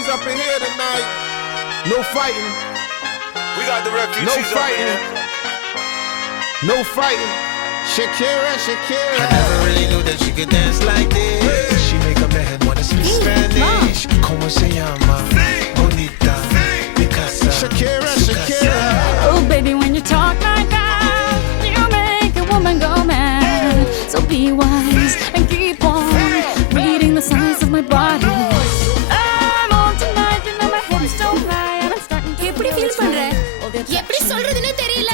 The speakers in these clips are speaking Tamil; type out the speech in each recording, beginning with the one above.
refugees up in here tonight. No fighting. We got the refugees No up in fighting. here. No fighting. Shakira, Shakira. I never really knew that she could dance like this. She make a man wanna speak Spanish. Como se llama? Bonita. Picasa. Shakira, Shakira. Oh, baby, when you talk like that, you make a woman go mad. So be wise and keep on reading the signs of my body. I'm on tonight, you know my hips don't lie, and I'm starting to எப்படி feel பண்ற? எப்படி சொல்றதுன்னு தெரியல.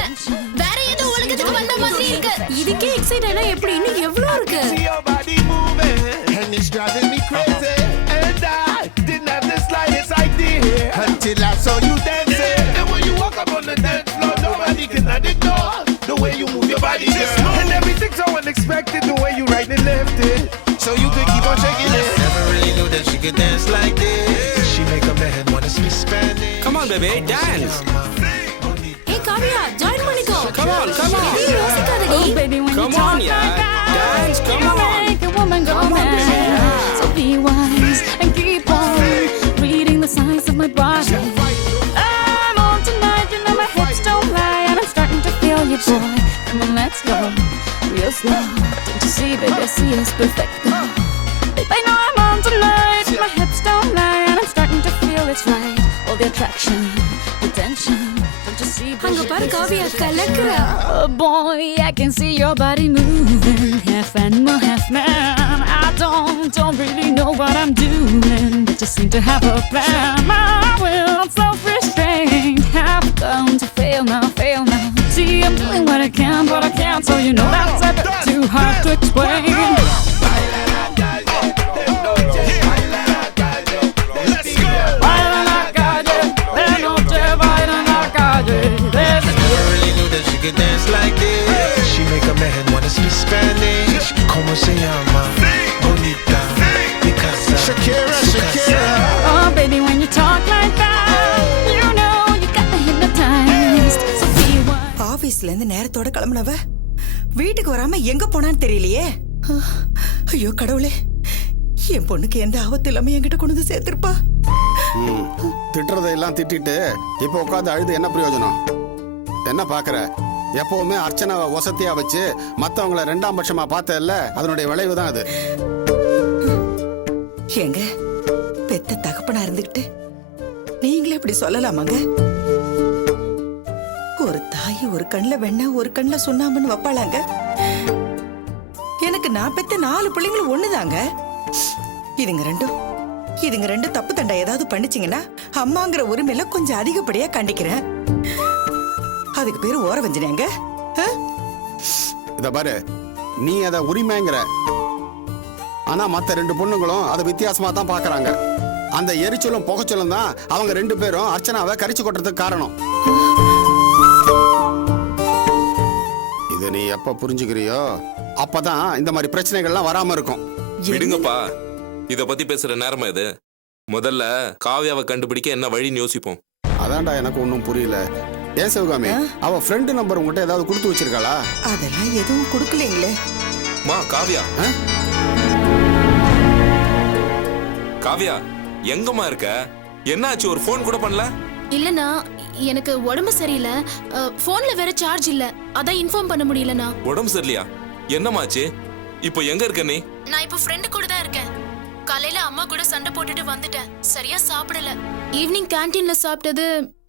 வேற ஏதோ உலகத்துக்கு வந்த மாதிரி இருக்கு. இதுக்கே எக்ஸைட் ஆனா எப்படி இன்னும் எவ்வளவு இருக்கு? See your body moving. And it's driving me crazy. And I didn't have the slightest idea Until I saw you dancing. And when you walk up on the dance floor, nobody can ignore the way you move your body, girl. And everything's so unexpected, the way you right and left it. So you could keep on shaking it. Never really knew that she could dance like this. She make a man wanna speak Spanish. Come on, baby, dance. ஏய் காவியா, join பண்ணிக்கோ. Come on, come on. நீ யோசிக்காதடி. Oh, baby, when Come you talk on, yeah. like that, Dance, come you on. make a woman go mad. So be wise and keep on reading the signs of my body. I'm on tonight, you know my hips don't lie, and I'm starting to feel you, boy. Come on, let's go real slow. Don't you see, baby, I see it's perfect. Babe, I know I'm on tonight, my hips don't lie, and I'm starting to feel it's right. All the attraction, the tension. Don't you see, அங்க baby, பாரு this is Kavya perfect. கலக்குறா. Oh boy, I can see your body moving, half animal, half man. I don't really know what I'm doing, but just seem to have a plan. My will, self-restraint, have come to fail now. See, I'm doing what I can, but I can't, so you know that's a bit too hard to explain. Baila la calle, de noche. Baila la calle, let's go. Baila la calle, de noche, baila la calle, de Never really knew that she could dance like this. She make a man wanna speak Spanish. Como se llama? Bonita. Picasa. Shakira, Shakira. Oh, baby, when you talk like that, you know you got me hypnotized. So be wise. ஆபீஸ்ல இருந்து நேரத்தோட கிளம்புனவ வீட்டுக்கு வராம எங்க போனான்னு தெரியலையே. ஐயோ கடவுளே, என் பொண்ணுக்கு எந்த ஆபத்து இல்லாம என்கிட்ட கொண்டு வந்து சேர்த்திருப்பா. திட்டுறதையெல்லாம் திட்டிட்டு இப்போ உட்காந்து அழுது என்ன பிரயோஜனம்? என்ன பாக்குற? எப்பவுமே அர்ச்சனாவை வசதியா வச்சு மத்தவங்கள ரெண்டாம் பட்சமா பார்த்தல, அதனுடைய விளைவு தான் அது. ஏங்க பெத்த தகப்பனா இருந்துகிட்டு நீங்களே இப்படி சொல்லலாமாங்க? ஒரு தாய் ஒரு கண்ணுல வெண்ணெய் ஒரு கண்ணுல சுண்ணாம்புன்னு வைப்பாளாங்க. எனக்கு நான் பெத்த 4 பிள்ளைங்களும் ஒண்ணுதாங்க. இதுங்க ரெண்டும் தப்பு தண்டா ஏதாவது பண்ணிச்சிங்கன்னா அம்மாங்கிற உரிமையில கொஞ்சம் அதிகப்படியா கண்டிக்கிறேன். அதுக்கு பேரு ஓர வஞ்சனைங்க. இத பாரு, நீ அத உரிமைங்கிற, ஆனா மத்த 2 பொண்ணுங்களும் அதை வித்தியாசமா தான் பாக்குறாங்க. அந்த எரிச்சலும் புகைச்சலும் தான் அவங்க 2 பேரும் அர்ச்சனாவை கரிச்சு கொட்டுறதுக்கு காரணம். இத நீ எப்ப புரிஞ்சுக்கிறியோ அப்பதான் இந்த மாதிரி பிரச்சனைகள்லாம் வராம இருக்கும். விடுங்கப்பா, இத பத்தி பேசுற நேரமா இது. முதல்ல காவியாவை கண்டுபிடிக்க என்ன வழின்னு யோசிப்போம். அதான்டா எனக்கு ஒன்றும் புரியல. ஏன் சிவகாமி, அவ ஃப்ரெண்டு நம்பர் உங்ககிட்ட ஏதாவது கொடுத்து வச்சிருக்காளா? அதெல்லாம் எதுவும் கொடுக்கலீங்களே. மா காவியா, காவியா எங்கம்மா இருக்க? என்னாச்சு, ஒரு ஃபோன் கூட பண்ணல? இல்லனா எனக்கு உடம்பு சரியில்லை. போன்ல வேற சார்ஜ் இல்ல. அதான் இன்ஃபார்ம் பண்ண முடியலனா. உடம்பு சரியில்லையா? என்னமாச்சு? இப்போ எங்க இருக்க நீ? நான் இப்போ ஃப்ரெண்ட் கூட தான் இருக்கேன். காலையில அம்மா கூட சண்டை போட்டுட்டு வந்துட்டேன். சரியா சாப்பிடல. ஈவினிங் கேண்டீன்ல சாப்பிட்டது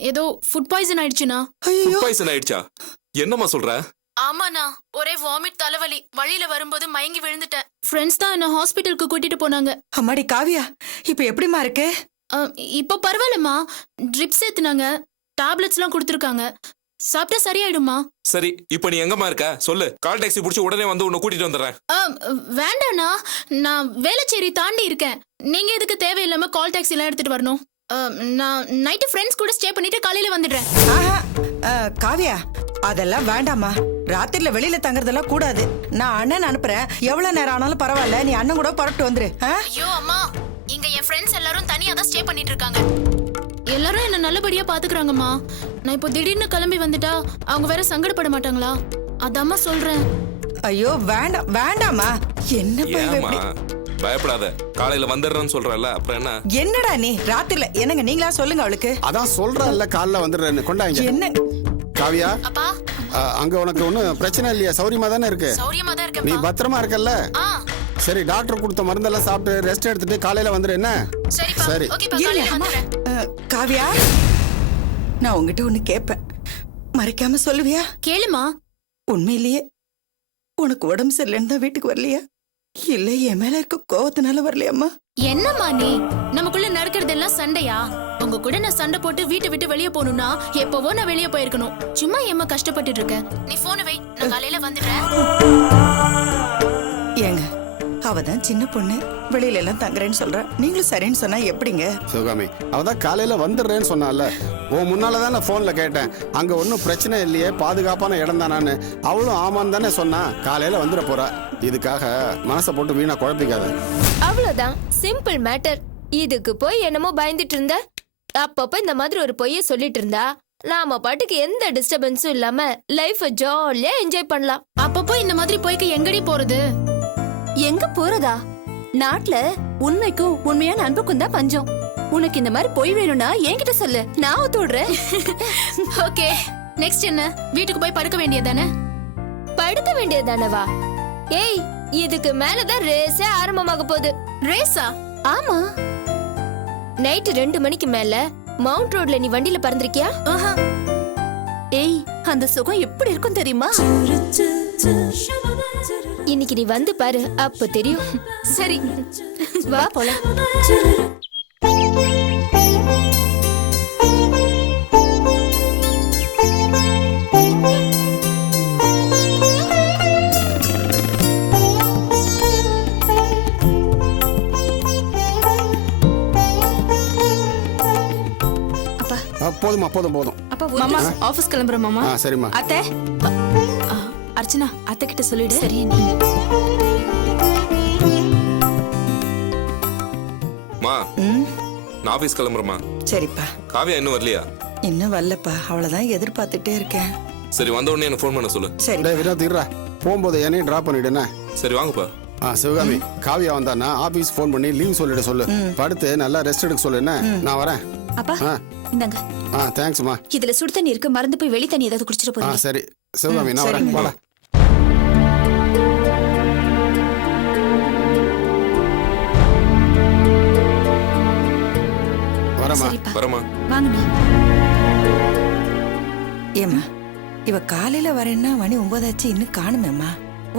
ஏதோ ஃபுட் பாய்சன் ஆயிடுச்சுனா. ஃபுட் பாய்சன் ஆயிடுச்சா? என்னம்மா சொல்ற? ஆமாண்ணா, ஒரே வாமிட், தலைவலி. வழியில வரும்போது மயங்கி விழுந்துட்டேன். ஃப்ரெண்ட்ஸ் தான் என்ன ஹாஸ்பிட்டலுக்கு கூட்டிட்டு போனாங்க. அம்மாடி காவியா, இப்ப எப்படிமா இருக்கு? இப்போ பரவாயில்லம்மா. ட்ரிப்ஸ் ஏத்துனாங்க, டேப்லெட்ஸ்லாம் கொடுத்துருக்காங்க. சாப்பிட்டா சரியாயிடுமா? சரி, இப்போ நீ எங்கம்மா இருக்க சொல்லு. கால் டாக்ஸி பிடிச்சி உடனே வந்து உன்னை கூட்டிட்டு வந்துடுறேன். வேண்டாண்ணா, நான் வேளச்சேரி தாண்டி இருக்கேன். நீங்க எதுக்கு தேவையில்லாம கால் டாக்ஸி எல்லாம் எடுத்துட்டு வரணும்? நான் நைட்டு ஃப்ரெண்ட்ஸ் கூட ஸ்டே பண்ணிட்டு காலையில வந்துடுறேன். காவியா, அதெல்லாம் வேண்டாமா. ராத்திரில வெளியில தங்குறதெல்லாம் கூடாது. நான் அண்ணன் அனுப்புறேன். எவ்வளவு நேரம் ஆனாலும் பரவாயில்ல, நீ அண்ணன் கூட புறப்பட்டு வந்துரு. ஐயோ அம்மா, இங்க என் ஃப்ரெண்ட்ஸ் எல்லாரும் தனியா தான் ஸ்டே பண்ணிட்டு இருக்காங்க. எல்லாரும் என்ன நல்லபடியா பாத்துக்கறாங்கம்மா. நான் இப்போ திடீர்னு கிளம்பி வந்துட்டா அவங்க வேற சங்கடப்பட மாட்டாங்களா? அதாம்மா சொல்றேன். ஐயோ வேண்டாம் வேண்டாமா. என்ன ஏமா பயப்படாத, காலையில வந்துடுறேன்னு சொல்றல, அப்புறம் என்ன? என்னடா நீ ராத்திரில என்னங்க நீங்களா சொல்லுங்க அவளுக்கு. அதான் சொல்றல்ல காலைல வந்துடுறேன்னு. கொண்டாங்க. என்ன காவியா, அப்பா அங்க உனக்கு ஒன்றும் பிரச்சனை இல்லையா? சௌரியமா தானே இருக்கு? சௌரியமா தான் நீ இருக்கேன். பத்திரமா இருக்கல்ல? சரி, டாக்டர் கொடுத்த மருந்தெல்லாம் சாப்பிட்டு ரெஸ்ட் எடுத்துட்டு காலையில வந்துரு என்ன? சரிப்பா. சரி. ஓகேப்பா, இல்ல, காலையில அம்மா. வந்துடுறேன். காவியா, நான் உங்ககிட்ட ஒண்ணு கேட்பேன், மறைக்காம சொல்லுவியா? கேளுமா. உண்மையிலேயே உனக்கு உடம்பு சரியில்லைன்னு தான் வீட்டுக்கு வரலையா, இல்ல என் மேல இருக்க கோவத்தினால வரலையாம்மா? என்னம்மா நீ, நமக்குள்ள நடக்கிறதெல்லாம் சண்டையா? உங்க கூட நான் சண்டை போட்டு வீட்டை விட்டு வெளியே போகணும்னா எப்பவோ நான் வெளியே போயிருக்கணும். சும்மா ஏம்மா கஷ்டப்பட்டுட்டு இருக்க? நீ போனை வை, நான் காலையில வந்துடுறேன். ஏங்க, அவதான் சின்ன பொண்ணு, வெளியில எல்லாம் தங்குறேன்னு சொல்றா, நீங்களும் சரின்னு சொன்னா எப்படிங்க? சிவகாமி, அவதான் காலையில வந்துடுறேன்னு சொன்னால. உன் முன்னாலதான் நான் போன்ல கேட்டேன், அங்க ஒன்றும் பிரச்சனை இல்லையே, பாதுகாப்பான இடம் தானான்னு. அவளும் ஆமான்னு தானே சொன்னா. காலையில வந்துட போறா. இதுக்காக மனசை போட்டு வீணா குழப்பிக்காத. அவ்வளவுதான், சிம்பிள் மேட்டர். இதுக்கு போய் என்னமோ பயந்துட்டு இருந்த. அப்பப்ப இந்த மாதிரி ஒரு பொய்ய சொல்லிட்டு இருந்தா நாம பாட்டுக்கு எந்த டிஸ்டர்பன்ஸும் இல்லாம லைஃப ஜாலியா என்ஜாய் பண்ணலாம். அப்பப்போ இந்த மாதிரி போய்க்கு எங்கடி போறது? எங்க போறதா? நாட்டுல உண்மைக்கும் உண்மையான அன்புக்கும் தான் பஞ்சம். உனக்கு இந்த மாதிரி பொய் வேணும்னா என்கிட்ட சொல்லு, நான் ஒத்துடுறேன். ஓகே, நெக்ஸ்ட் என்ன? வீட்டுக்கு போய் படுக்க வேண்டியதானே? படுக்க வேண்டியதானவா? ஏய், இதுக்கு மேலதான் ரேஸே ஆரம்பமாக போகுது. ரேஸா? ஆமா, நைட் 2 மணிக்கு மேல மவுண்ட் ரோட்ல நீ வண்டியில பறந்திருக்கியா? ஏய், அந்த சுகம் எப்படி இருக்கும் தெரியுமா? இன்னைக்கு நீ வந்து பாரு, அப்ப தெரியும். சரி, வா போலாம். போதுமா, போதும் போதும். மாமா ஆபீஸ் கிளம்புறோம் மாமா. சரிம்மா. அத்தை, அர்ச்சனா அத்தை கிட்ட சொல்லிடு. சரி. மா, நான் ஆபீஸ் கிளம்புறேம்மா. சரிப்பா. காவியா இன்னும் வரலையா? இன்னும் வரலப்பா, அவ்வளவுதான் எதிர்பார்த்துட்டே இருக்கேன். சரி, வந்த உடனே எனக்கு ஃபோன் பண்ண சொல்லு. சரி. டேய் வினோத், இருடா. போகும்போது என்னையும் டிராப் பண்ணிடுனே. சரி, வாங்கப்பா. சிவகாமி, காவியா வந்தானா ஆபீஸ் ஃபோன் பண்ணி லீவ் சொல்லிட சொல்லு. படுத்து நல்லா ரெஸ்ட் எடுக்க சொல்லு என்ன? நான் வரேன். அப்பா இந்தாங்க. தேங்க்ஸ்மா. இதுல சுடு தண்ணி இருக்கு, மறந்து போய் வெளி தண்ணி ஏதாவது குடிச்சிட்டு போறீங்க. சரி சிவகாமி, நான் வரேன். போல. வரமா. வரமா. வாங்கண்ணா. ஏம்மா, இவ காலையில வரேன்னா மணி 9 ஆச்சு, இன்னும் காணுமேம்மா.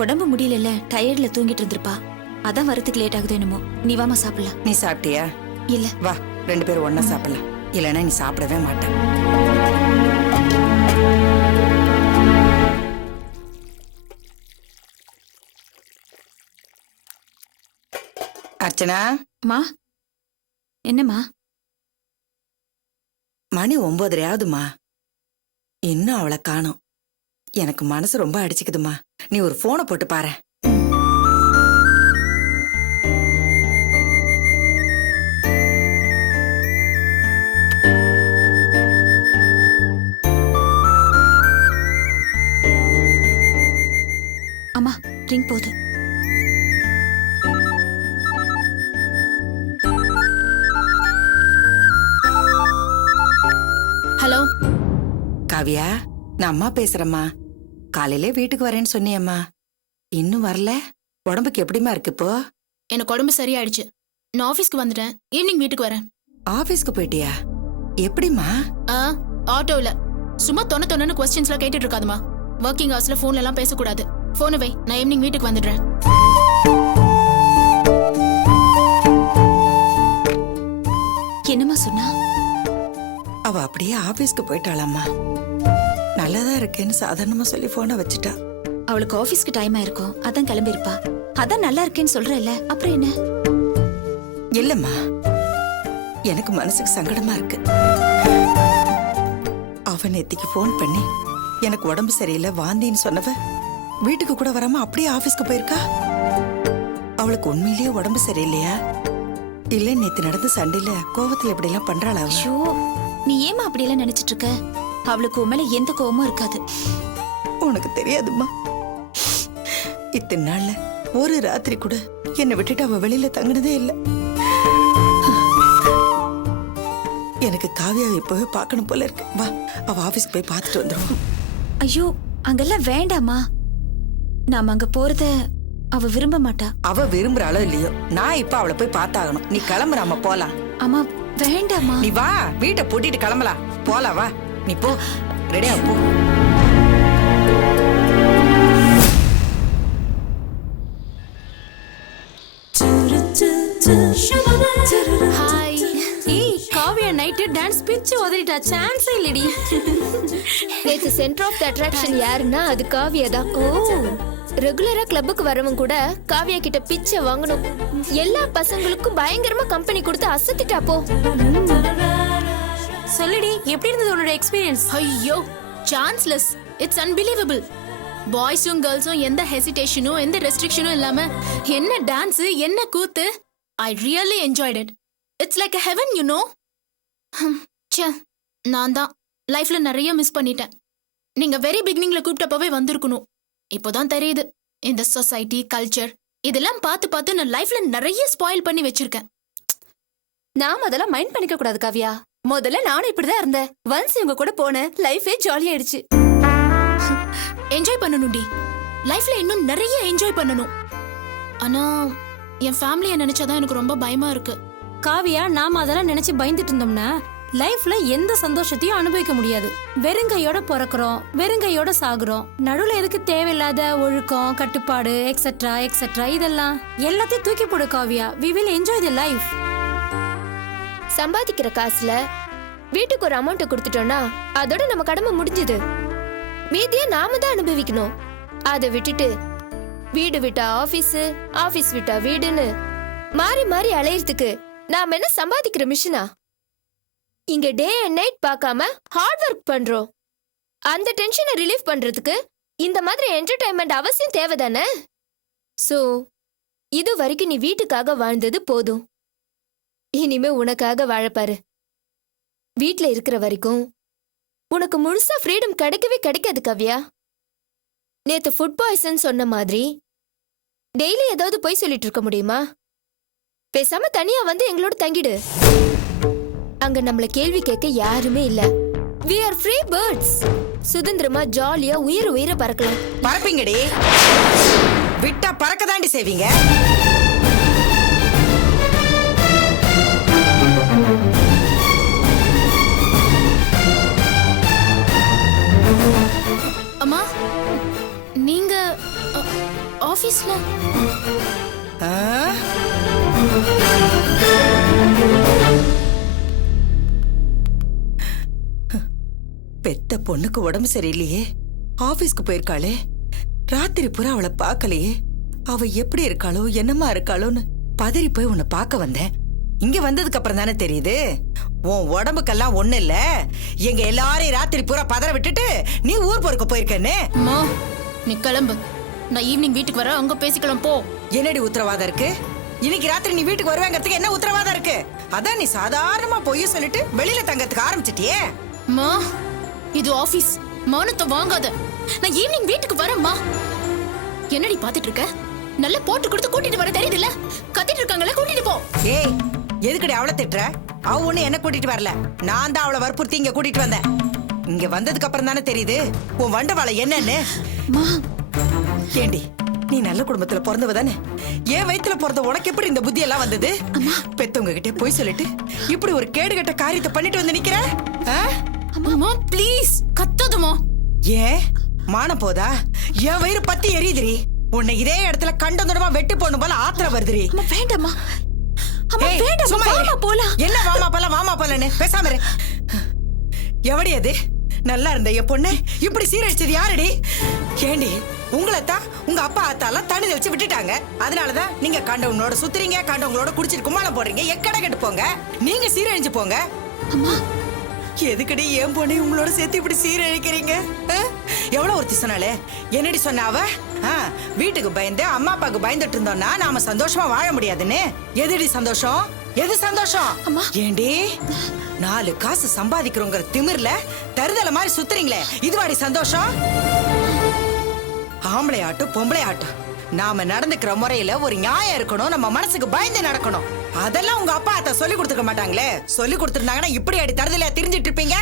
உடம்பு முடியல, டயர்ட்ல தூங்கிட்டு இருந்திருப்பா. அதான் வரதுக்கு லேட் ஆகுது என்னமோ. நீ வாமா சாப்பிடலாம். நீ சாப்பிட்டியா? இல்ல. வா, 2 பேரும் ஒண்ணா சாப்பிடலாம். இல்லைன்னா நீ சாப்பிடவே மாட்டேன். அர்ச்சனா. மா, என்னம்மா? மணி 9:30 இன்னும் அவளை காணோம். எனக்கு மனசு ரொம்ப அடிச்சுக்குதுமா. நீ ஒரு போனை போட்டு பாரு. அம்மா, ரிங் போகுது. ஹலோ காவியா, நான் அம்மா பேசுறேம்மா. காலையிலே வீட்டுக்கு வரேன்னு சொன்னியம்மா, இன்னும் வரல. உடம்புக்கு எப்படிமா இருக்கு இப்போ? எனக்கு உடம்பு சரியாயிடுச்சு. நான் ஆபீஸ்க்கு வந்துட்டேன். ஈவினிங் வீட்டுக்கு வரேன். ஆபீஸ்க்கு போயிட்டியா? எப்படிமா? ஆட்டோல. சும்மா தொண்ணு கொஸ்டின்ஸ்லாம் கேட்டுட்டு இருக்காதுமா. ஒர்க்கிங் ஹவர்ஸ்ல போன்ல எல்லாம் பேசக்கூடாது. போனை வை, நான் ஈவினிங் வீட்டுக்கு வந்துடுறேன். என்னம்மா சொன்னா? அவ அப்படியே ஆபீஸ்க்கு போயிட்டாளாம்மா. நல்லதா இருக்கேன்னு சாதாரணமா சொல்லி போனை வச்சுட்டா. அவளுக்கு ஆபீஸ்க்கு டைம் ஆயிருக்கும், அதான் கிளம்பி இருப்பா. அதான் நல்லா இருக்கேன்னு சொல்றேல்ல, அப்புறம் என்ன? இல்லம்மா, எனக்கு மனசுக்கு சங்கடமா இருக்கு. அவ நேத்திக்கு போன் பண்ணி எனக்கு உடம்பு சரியில்லை வாந்தின்னு சொன்னவ வீட்டுக்கு கூட வராம அப்படியே ஆபீஸ்க்கு போயிருக்கா. அவளுக்கு உண்மையிலேயே உடம்பு சரியில்லையா, இல்ல நேத்து நடந்த சண்டையில கோவத்துல இப்படி எல்லாம் பண்றாளா? ஐயோ, நீ ஏமா அப்படி எல்லாம் நினைச்சிட்டு இருக்க? அவளுக்கு உன் மேல எந்த கோவமும் இருக்காது. உனக்கு தெரியாதுமா, இத்தனை நாள்ல ஒரு ராத்திரி கூட என்னை விட்டுட்டு அவ வெளியில தங்கினதே இல்லை. எனக்கு காவியாவை இப்பவே பார்க்கணும் போல இருக்கு. வா, அவ ஆபீஸ்க்கு போய் பார்த்துட்டு வந்துருவோம். ஐயோ அங்கெல்லாம் வேண்டாமா, நாம அங்க போறத அவ விரும்ப மாட்டா. அவ விரும்புறாளோ இல்லையோ, நான் இப்ப அவளை போய் பார்த்தாகணும். நீ கிளம்புறாம போலாம். அம்மா வேண்டாமா. நீ வா, வீட்டை பூட்டிட்டு கிளம்பலாம். போலாம், வா நீ போ, ரெடியா போ. ஹாய். ஏய் காவியா நைட் டான்ஸ் பிச்சு உதறிட்டா, சான்ஸே இல்லடி. நேத்து சென்டர் ஆஃப் தி அட்ராக்ஷன் யாருன்னா அது காவியா தான். ஓ, ரெகுலரா கிளப்புக்கு வரவங்க கூட காவியா கிட்ட பிச்சை வாங்கணும். எல்லா பசங்களுக்கும் பயங்கரமா கம்பெனி கொடுத்து அசத்திட்டா போ. சொல்லுடி, எப்படி இருந்தது உன்னோட எக்ஸ்பீரியன்ஸ்? ஐயோ சான்ஸ்லெஸ், இட்ஸ் அன்பிலீவபிள். பாய்ஸும் கேர்ள்ஸும் எந்த ஹெசிடேஷனும் எந்த ரெஸ்ட்ரிக்ஷனும் இல்லாம என்ன டான்ஸ், என்ன கூத்து. I really enjoyed it. It's like a heaven, you know. நான் தான் லைஃப்ல நிறைய மிஸ் பண்ணிட்டேன். நீங்க வெரி பிகினிங்ல கூப்பிட்டப்பவே வந்திருக்கணும். இப்போதான் தெரியுது இந்த சொசைட்டி கல்ச்சர் இதெல்லாம் பார்த்து பார்த்து நான் லைஃப்ல நிறைய ஸ்பாயில் பண்ணி வச்சிருக்கேன். நாம அதெல்லாம் மைண்ட் பண்ணிக்க கூடாது காவியா. முதல்ல நானும் இப்படிதான் இருந்தேன். ஒன்ஸ் இவங்க கூட போனேன், லைஃபே ஜாலியா ஆயிடுச்சு. என்ஜாய் பண்ணணும்டி, லைஃப்ல இன்னும் நிறைய என்ஜாய் பண்ணணும். ஆனா என் ஃபேமிலியை நினைச்சாதான் எனக்கு ரொம்ப பயமா இருக்கு. காவியா, நாம அதெல்லாம் நினைச்சு பயந்துட்டு இருந்தோம்னா லைஃப்ல எந்த சந்தோஷத்தையும் அனுபவிக்க முடியாது. வெறுங்கையோட பிறக்கிறோம், வெறுங்கையோட சாகுறோம். நடுவுல எதுக்கு தேவையில்லாத ஒழுக்கம், கட்டுப்பாடு, எக்ஸெட்ரா எக்ஸெட்ரா, இதெல்லாம் எல்லாத்தையும் தூக்கி போடு Kavya. we will enjoy the life. சம்பாதிக்கிற காசுல வீட்டுக்கு ஒரு அமௌண்ட் கொடுத்துட்டோம்னா அதோட நம்ம கடமை முடிஞ்சது. மீதியை நாம தான் அனுபவிக்கணும். அதை விட்டுட்டு வீடு விட்டா ஆபீஸ், ஆபீஸ் விட்டா வீடுன்னு மாறி மாறி அலையறதுக்கு நாம என்ன சம்பாதிக்கிற மிஷினா? இங்க டே அண்ட் நைட் பார்க்காம ஹார்ட் ஒர்க் பண்றோம். அந்த டென்ஷனை ரிலீவ் பண்றதுக்கு இந்த மாதிரி என்டர்டைன்மெண்ட் அவசியம் தேவைதானே? சோ இது வரைக்கும் நீ வீட்டுக்காக வாழ்ந்தது போதும். இனிமே உனக்காக வாழப்பாரு. வீட்ல இருக்கிற வரைக்கும் உனக்கு முழுசா ஃப்ரீடம் கிடைக்கவே கிடைக்காது காவியா. நேத்து ஃபுட் பாய்சன் சொன்ன மாதிரி டெய்லி ஏதாவது போய் சொல்லிட்டு இருக்க முடியுமா? பேசாம தனியா வந்து எங்களோட தங்கிடு. அங்க நம்மள கேள்வி கேட்க யாருமே இல்ல. we are free birds. சுதந்திரமா ஜாலியா உயிர பறக்கலாம். பறப்பீங்கடி, விட்டா பறக்க தாண்டி செய்வீங்க. அம்மா, நீங்க ஆபீஸ்ல பெத்த பொண்ணுக்கு உடம்பு சரியில்லையே, ஆபீஸ்க்கு போயிருக்காளே, ராத்திரி பூரா அவளை பார்க்கலையே, அவ எப்படி இருக்காளோ என்னமா இருக்காளோன்னு பதறி போய் உன்னை பார்க்க வந்தேன். இங்க வந்ததுக்கு அப்புறம் தானே தெரியுது உன் உடம்புக்கெல்லாம் ஒண்ணு இல்ல. எங்க எல்லாரையும் ராத்திரி பூரா பதற விட்டுட்டு நீ ஊர் பொறுக்க போயிருக்கன்னு. அம்மா நீ கிளம்பு, நான் ஈவினிங் வீட்டுக்கு வர, அங்க பேசிக்கலாம் போ. என்னடி உத்தரவாதம் இருக்கு? இன்னைக்கு ராத்திரி நீ வீட்டுக்கு வருவேங்கிறதுக்கு என்ன உத்தரவாதம் இருக்கு? அதான் நீ சாதாரணமா பொய்ய சொல்லிட்டு வெளியில தங்கறதுக்கு ஆரம்பிச்சிட்டியே. அம்மா இது ஆபீஸ், மானத்தை வாங்காத. நான் ஈவினிங் வீட்டுக்கு வரேம்மா. என்னடி பாத்துட்டு இருக்க? நல்லா போட்டு கொடுத்து கூட்டிட்டு வர தெரியுதுல்ல? கத்திட்டு இருக்காங்கல்ல, கூட்டிட்டு போ. ஏய், எதுக்குடி அவளை திட்டுற? அவ ஒண்ணு என்ன கூட்டிட்டு வரல, நான் தான் அவளை வற்புறுத்தி இங்க கூட்டிட்டு வந்தேன். இங்க வந்ததுக்கு அப்புறம் தானே தெரியுது உன் வண்டவாளை என்னன்னு. ஏண்டி, நீ நல்ல குடும்பத்துல பிறந்தவ தானே? ஏன் வயித்துல பிறந்த உனக்கு எப்படி இந்த புத்தி எல்லாம் வந்தது? பெத்தவங்க கிட்டே போய் சொல்லிட்டு இப்படி ஒரு கேடுகட்ட காரியத்தை பண்ணிட்டு வந்து நிக்கிற? அம்மா ப்ளீஸ் கத்தாதம்மா. ஏன் மானம் போதா? என் வயிறு பத்தி எரியுதுரி. உன்னை இதே இடத்துல கண்டந்துடமா வெட்டு போடணும் போல ஆத்திரம் வருதுரி. வேண்டாமா, என்ன வாமா போலாம் வாமா போலன்னு பேசாம இரு. எவடி அது? நல்லா இருந்த என் பொண்ணு இப்படி சீரழிச்சது யாரடி? ஏண்டி, உங்களைத்தான் உங்க அப்பா ஆத்தாலாம் தண்ணி தெளிச்சு விட்டுட்டாங்க. அதனாலதான் நீங்க கண்டவங்களோட சுத்துறீங்க, கண்டவங்களோட குடிச்சிட்டு கும்மாளம் போடுறீங்க. எக்கடை கெட்டு போங்க, நீங்க சீரழிஞ்சு போங்க. அம்மா எதுக்கடி என் பொண்ணை உங்களோட சேர்த்து இப்படி சீரழிக்கிறீங்க? எவ்வளவு ஒருத்தி சொன்னாலே, என்னடி சொன்ன அவ? வீட்டுக்கு பயந்து அம்மா அப்பாவுக்கு பயந்துட்டு இருந்தோம்னா நாம சந்தோஷமா வாழ முடியாதுன்னு. எதுடி சந்தோஷம்? எது சந்தோஷம்? ஏண்டி, 4 காசு சம்பாதிக்கிறோங்கிற திமிர்ல தருதல மாதிரி சுத்துறீங்களே, இதுவாடி சந்தோஷம்? ஆம்பளை ஆட்டும் பொம்பளை ஆட்டும் நாம நடந்துக்கிற முறையில ஒரு நியாயம் இருக்கணும், நம்ம மனசுக்கு பயந்து நடக்கணும். அதெல்லாம் உங்க அப்பா அத்தை சொல்லி கொடுத்துக்க மாட்டாங்களே. சொல்லி கொடுத்துருந்தாங்கன்னா இப்படி அடி தருதலையா திரிஞ்சிட்டு இருப்பீங்க?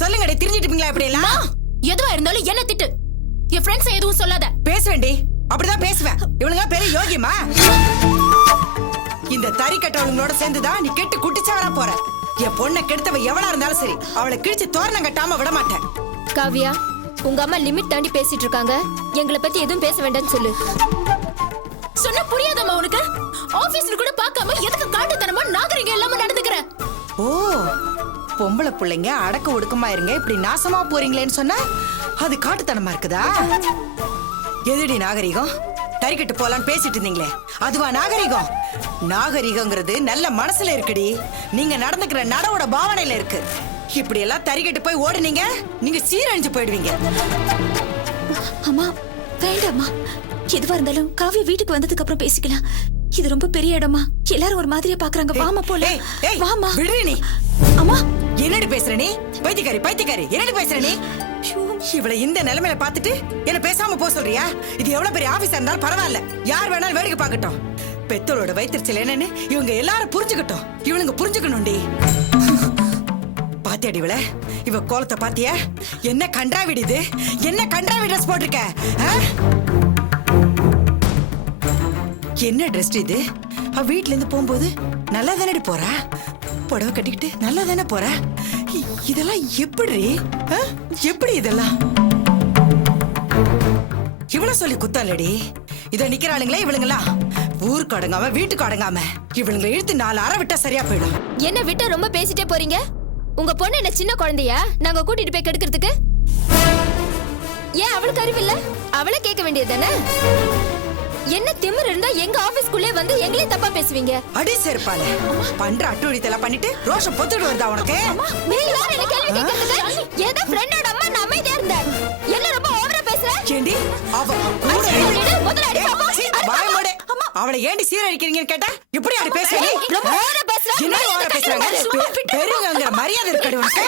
சொல்லுங்க அடி, திரிஞ்சிட்டு இருப்பீங்களா இப்படி எல்லாம்? எதுவா இருந்தாலும் என்ன திட்டு, என் ஃப்ரெண்ட்ஸ் எதுவும் சொல்லாத. பேசுவேண்டி, அப்படிதான் பேசுவேன். இவனுங்க பெரிய யோகியமா? இந்த தறி கட்டவங்களோட சேர்ந்துதான் நீ கெட்டு குட்டிச்சவரா போற. என் பொண்ணை கெடுத்தவ எவளா இருந்தாலும் சரி, அவளை கிழிச்சு தோரணம் கட்டாம விட மாட்டேன். காவியா, உங்க அம்மா லிமிட் தாண்டி பேசிட்டு இருக்காங்க. எங்களை பத்தி எதுவும் பேச வேண்டாம்னு சொல்லு. சொன்ன புரியாதம்மா உனக்கு? ஆபீஸ்ல கூட பார்க்காம எதுக்கு காட்டுத்தனமா நாகரிகம் இல்லாம நடந்துக்கிற? ஓ, பொம்பளை பிள்ளைங்க அடக்க ஒடுக்கமா இருங்க, இப்படி நாசமா போறீங்களேன்னு சொன்னா அது காட்டுத்தனமா இருக்குதா? எதுடி நாகரிகம்? தறிக்கட்டு போலான்னு பேசிட்டு இருந்தீங்களே, அதுவா நாகரிகம்? நாகரிகங்கிறது நல்ல மனசுல இருக்குடி. நீங்க நடந்துக்கிற நடவோட பாவனையில இருக்கு. இப்படி எல்லாம் தறிக்கட்டு போய் ஓடுனீங்க, நீங்க சீரழிஞ்சு போயிடுவீங்க. அம்மா வேண்டாம்மா, எதுவா இருந்தாலும் காவிய வீட்டுக்கு வந்ததுக்கு அப்புறம் பேசிக்கலாம். இது ரொம்ப பெரிய இடமா, எல்லாரும் ஒரு மாதிரியா பாக்குறாங்க. வாமா போல. வாமா. விடுறீ நீ. அம்மா என்னடி பேசுற நீ? பைத்தியக்காரி பைத்தியக்காரி, என்னடி பேசுற நீ? இவளை இந்த நிலைமையில பாத்துட்டு என்ன பேசாம போ சொல்றியா? இது எவ்வளவு பெரிய ஆபீஸா இருந்தாலும் பரவாயில்ல, யார் வேணாலும் வேடிக்கை பார்க்கட்டும். பெத்தோளோட வயிற்றுச்சல் என்னன்னு இவங்க எல்லாரும் புரிஞ்சுக்கட்டும். இவனுங்க புரிஞ்சுக்கணும்டி. பாத்தியாடி இவள, இவ கோலத்தை பாத்தியா? என்ன கன்றாவிடி இது? என்ன கன்றாவி ட்ரெஸ் போட்டிருக்க? என்ன ட்ரெஸ் இது? அவ வீட்ல இருந்து போகும்போது நல்லா தானடி போறா? புடவை கட்டிக்கிட்டு நல்லா தானே போறா? இதெல்லாம் எப்படி? எப்படி இதெல்லாம்? இவ்வளவு சொல்லி குத்தலடி. இத நிக்கிறாளுங்களே இவளுங்களா, ஊருக்கு அடங்காம வீட்டுக்கு அடங்காம இவளுங்களை இழுத்து 4 அறை விட்டா சரியா போயிடும். என்ன விட்டா ரொம்ப பேசிட்டே போறீங்க? உங்க பொண்ணு என்ன சின்ன குழந்தையா நாங்க கூட்டிட்டு போய் கெடுக்கிறதுக்கு? ஏன் அவளுக்கு அறிவில்ல? அவளை கேட்க வேண்டியது தானே? என்ன திமிர் இருந்தா எங்க ஆபீஸ்க்குள்ளே வந்து எங்களே தப்பா பேசுவீங்க? அடி சேர்ப்பால பண்ற அட்டுழித்தெல்லாம் பண்ணிட்டு ரோஷம் பொத்துட்டு வருதா உனக்கு? நீங்க யார் என்ன கேள்வி கேட்கிறதுக்கு? ஏதோ ஃப்ரெண்டோட அம்மா நான் அமைதியா இருந்தேன். என்ன ரொம்ப ஓவரா பேசுற? ஏண்டி அவ அவளை ஏண்டி சீரழிக்கிறீங்கன்னு கேட்டா இப்படி அடி பேசுற நீ? ரொம்ப ஓவரா பேசுற. என்ன ஓவரா பேசுறாங்க? பெரியவங்கிற மரியாதை இருக்கடி உனக்கு?